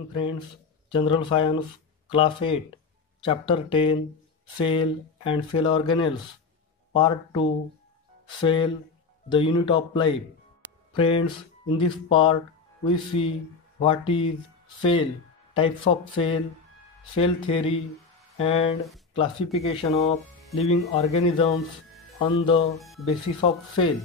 morning friends. General Science, Class 8, Chapter 10, Cell and Cell Organelles, Part 2, Cell, the Unit of Life. Friends, in this part we see what is cell, types of cell, cell theory and classification of living organisms on the basis of cell.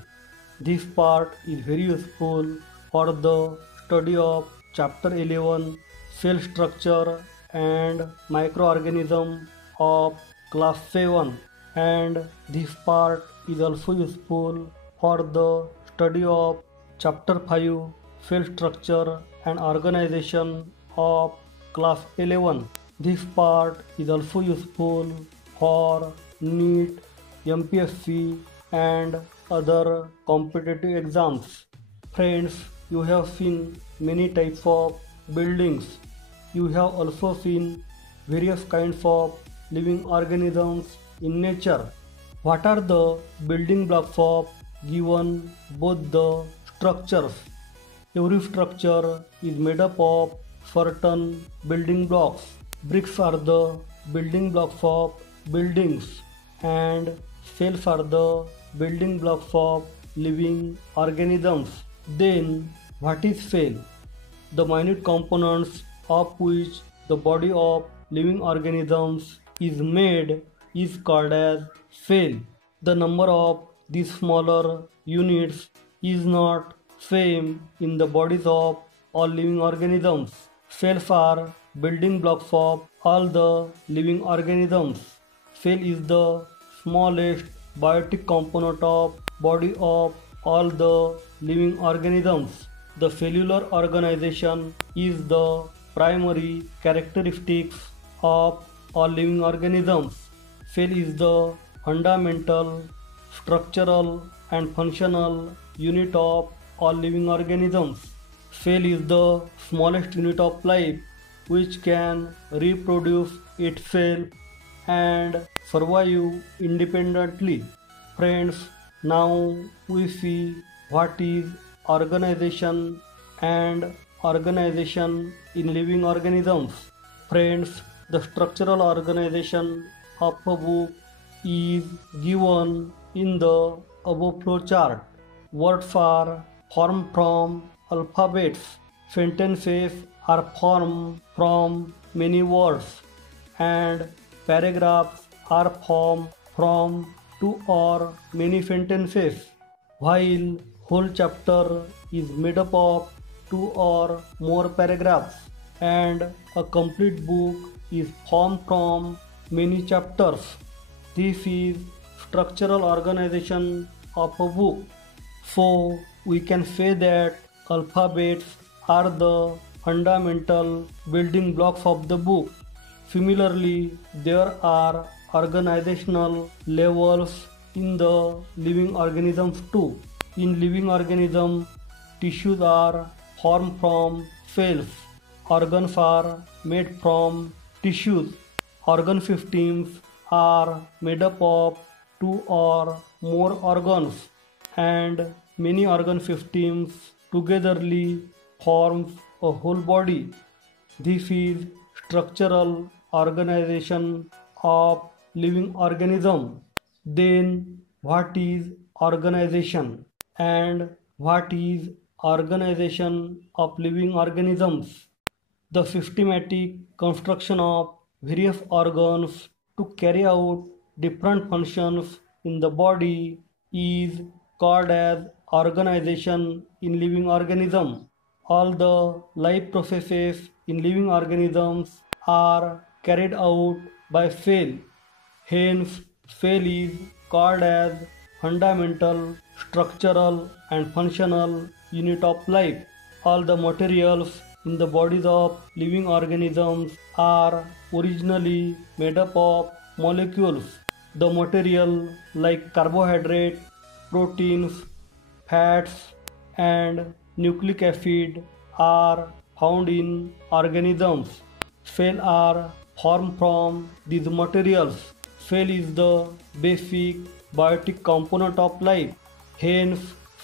This part is very useful for the study of Chapter 11, Cell Structure and Microorganism of Class 7, and this part is also useful for the study of Chapter 5, Cell Structure and Organization of Class 11. This part is also useful for NEET, M.Sc and other competitive exams. Friends, you have seen many types of buildings. You have also seen various kinds of living organisms in nature. What are the building blocks of given both the structures? Every structure is made up of certain building blocks. Bricks are the building blocks of buildings and cells are the building blocks of living organisms. Then, what is cell? The minute components of which the body of living organisms is made is called as cell. The number of these smaller units is not same in the bodies of all living organisms. Cells are building blocks of all the living organisms. Cell is the smallest biotic component of body of all the living organisms. The cellular organization is the primary characteristics of all living organisms. Cell is the fundamental, structural and functional unit of all living organisms. Cell is the smallest unit of life which can reproduce itself and survive independently. Friends, now we see what is organization and organization in living organisms. Friends, the structural organization of a book is given in the above flow chart. Words are formed from alphabets. Sentences are formed from many words and paragraphs are formed from two or many sentences, while whole chapter is made up of two or more paragraphs, and a complete book is formed from many chapters. This is structural organization of a book. So we can say that alphabets are the fundamental building blocks of the book. Similarly, there are organizational levels in the living organisms too. In living organisms, tissues are formed from cells. Organs are made from tissues. Organ systems are made up of two or more organs, and many organ systems togetherly forms a whole body. This is structural organization of living organism. Then what is organization and what is organization of living organisms? The systematic construction of various organs to carry out different functions in the body is called as organization in living organism. All the life processes in living organisms are carried out by cell. Hence, cell is called as fundamental, structural and functional unit of life. All the materials in the bodies of living organisms are originally made up of molecules. The material like carbohydrate, proteins, fats and nucleic acid are found in organisms. Cells are formed from these materials. Cell is the basic biotic component of life. Hence,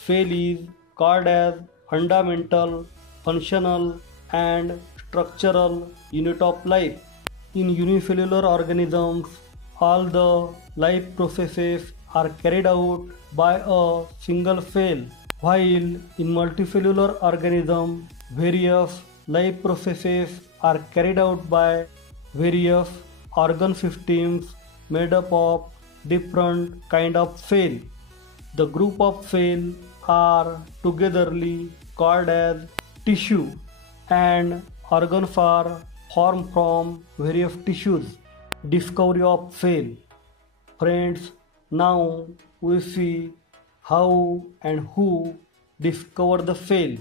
cell is called as fundamental, functional and structural unit of life. In unicellular organisms, all the life processes are carried out by a single cell, while in multicellular organisms, various life processes are carried out by various organ systems made up of different kind of cell. The group of cells are togetherly called as tissue, and organs are formed from various tissues. Discovery of cell. Friends, now we see how and who discovered the cell.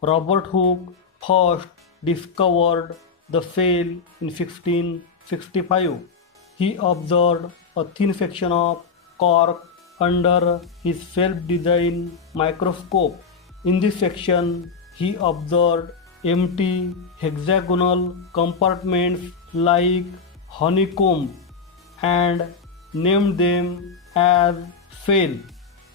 Robert Hooke first discovered the cell in 1665. He observed a thin section of cork under his self-designed microscope. In this section, he observed empty hexagonal compartments like honeycomb and named them as cell.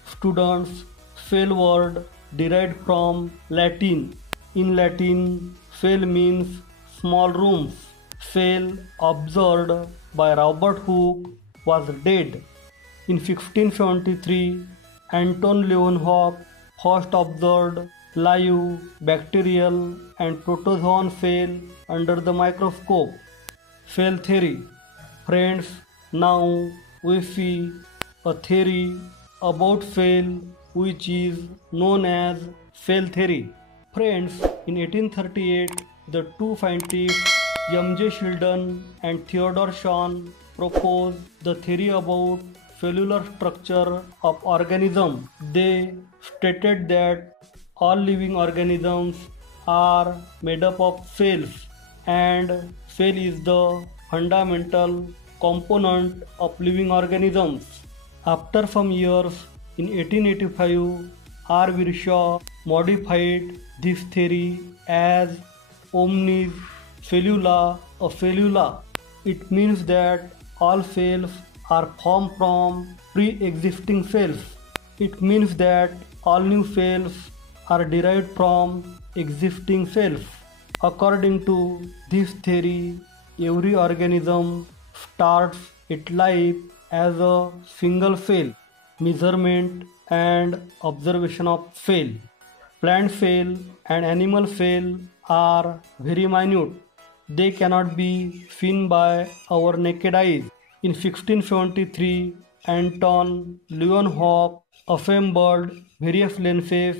Students, cell word derived from Latin. In Latin, cell means small rooms. Cell observed by Robert Hooke was dead. In 1673, Anton Leeuwenhoek first observed live bacterial and protozoan cell under the microscope. Cell theory. Friends, now we see a theory about cell which is known as cell theory. Friends, in 1838, the two scientists M.J. Sheldon and Theodore Schwann proposed the theory about cellular structure of organisms. They stated that all living organisms are made up of cells, and cell is the fundamental component of living organisms. After some years, in 1885, R. Wirshaw modified this theory as omnis cellula a cellula. It means that all cells are formed from pre-existing cells. It means that all new cells are derived from existing cells. According to this theory, every organism starts its life as a single cell. Measurement and observation of cell. Plant cell and animal cell are very minute. They cannot be seen by our naked eyes. In 1673, Anton Leeuwenhoek assembled various lenses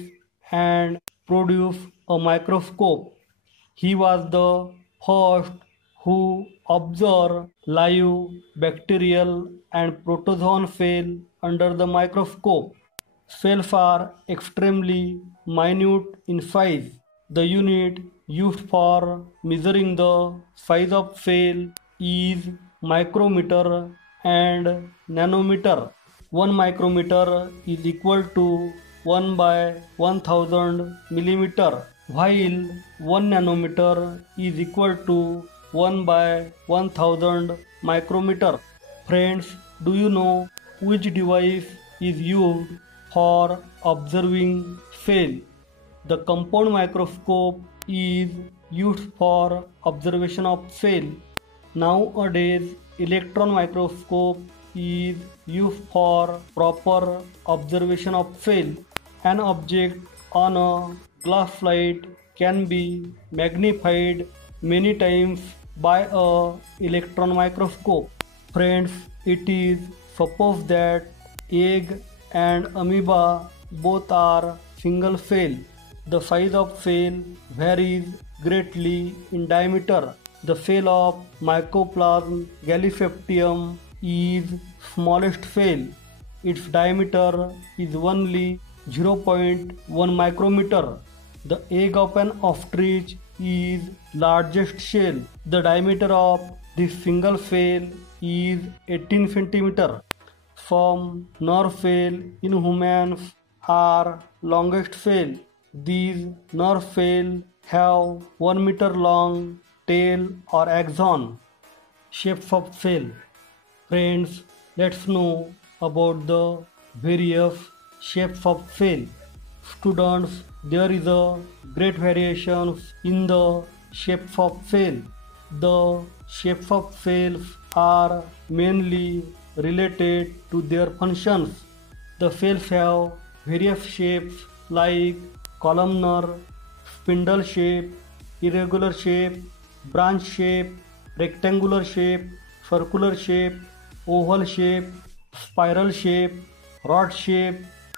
and produced a microscope. He was the first who observed live bacterial and protozoan cell under the microscope. Cells are extremely minute in size. The unit used for measuring the size of cell is micrometer and nanometer. 1 micrometer is equal to 1 by 1000 millimeter, while 1 nanometer is equal to 1 by 1000 micrometer. Friends, do you know which device is used for observing cell? The compound microscope is used for observation of cell. Nowadays, electron microscope is used for proper observation of cell. An object on a glass slide can be magnified many times by a electron microscope. Friends, it is supposed that egg and amoeba both are single cell. The size of cell varies greatly in diameter. The cell of Mycoplasma galliseptium is smallest cell. Its diameter is only 0.1 micrometer. The egg of an ostrich is largest shell. The diameter of this single cell is 18 centimeter. Some nerve cells in humans are longest cell. These nerve cells have 1 meter long tail or axon. Shapes of cell. Friends, let's know about the various shapes of cell. Students, there is a great variations in the shapes of cell. The shapes of cells are mainly related to their functions. The cells have various shapes like columnar, spindle shape, irregular shape, branch shape, rectangular shape, circular shape, oval shape, spiral shape, rod shape,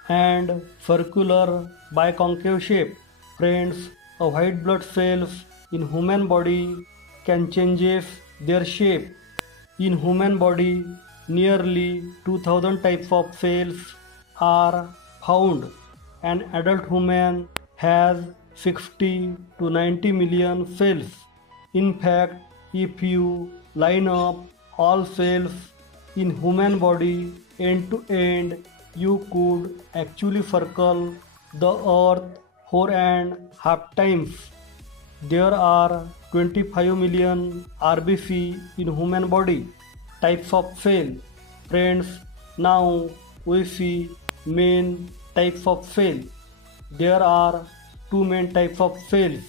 and circular biconcave shape. Friends, a white blood cells in human body can changes their shape. In human body, nearly 2000 types of cells are found. An adult human has 60 to 90 million cells. In fact, if you line up all cells in human body end to end, you could actually circle the earth 4.5 times. There are 25 million RBC in human body. Types of cell. Friends, now we see main types of cell. There are two main types of cells.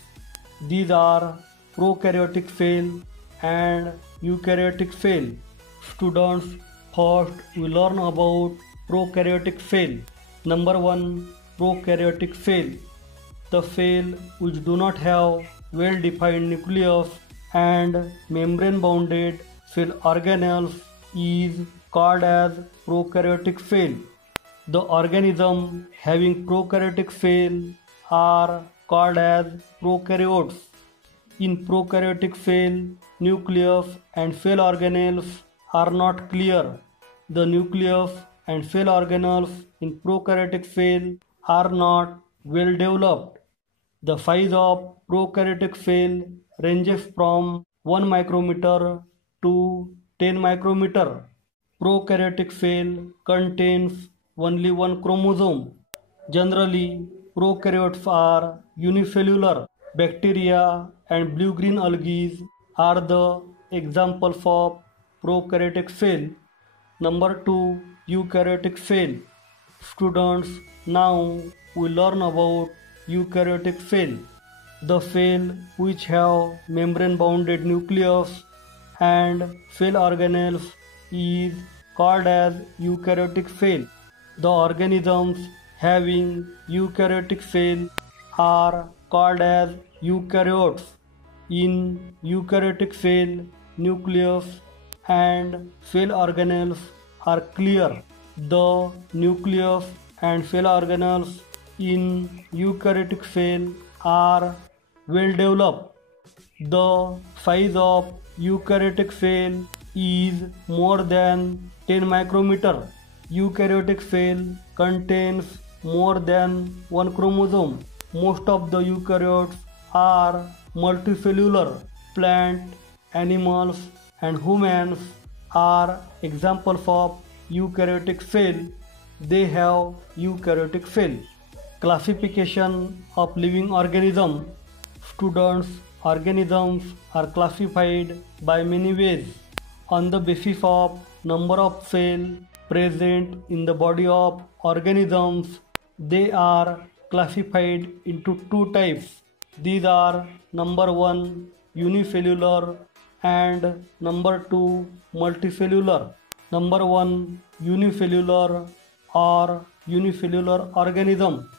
These are prokaryotic cell and eukaryotic cell. Students, first we learn about prokaryotic cell. Number 1, prokaryotic cell. The cell which do not have well-defined nucleus and membrane-bounded cell organelles is called as prokaryotic cell. The organism having prokaryotic cell are called as prokaryotes. In prokaryotic cell, nucleus and cell organelles are not clear. The nucleus and cell organelles in prokaryotic cell are not well developed. The size of prokaryotic cell ranges from 1 micrometer to 10 micrometer. Prokaryotic cell contains only one chromosome. Generally, prokaryotes are unicellular. Bacteria and blue-green algae are the examples of prokaryotic cell. Number 2, eukaryotic cell. Students, now we learn about eukaryotic cell. The cell which have membrane-bounded nucleus and cell organelles is called as eukaryotic cell. The organisms having eukaryotic cell are called as eukaryotes. In eukaryotic cell, nucleus and cell organelles are clear. The nucleus and cell organelles in eukaryotic cell are well developed. The size of eukaryotic cell is more than 10 micrometer. Eukaryotic cell contains more than one chromosome. Most of the eukaryotes are multicellular. Plant, animals, and humans are examples of eukaryotic cell. They have eukaryotic cell. Classification of living organism. Students, organisms are classified by many ways. On the basis of number of cells present in the body of organisms, they are classified into two types. These are number 1, unicellular, and number 2, multicellular. Number 1, unicellular or unicellular organism.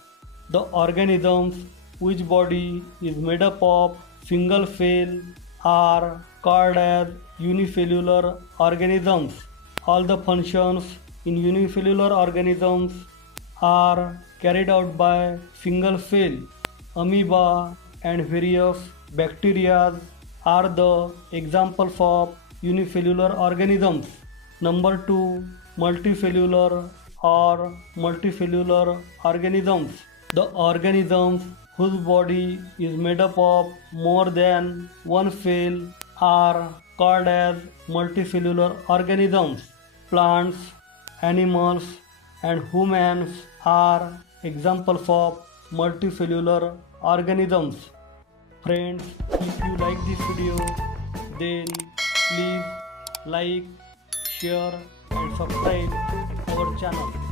The organisms whose body is made up of single cell are called as unicellular organisms. All the functions in unicellular organisms are carried out by single cell. Amoeba and various bacteria are the examples of unicellular organisms. Number 2, multicellular or multicellular organisms. The organisms whose body is made up of more than one cell are called as multicellular organisms. Plants, animals, and humans are examples of multicellular organisms. Friends, if you like this video, then please like, share, and subscribe our channel.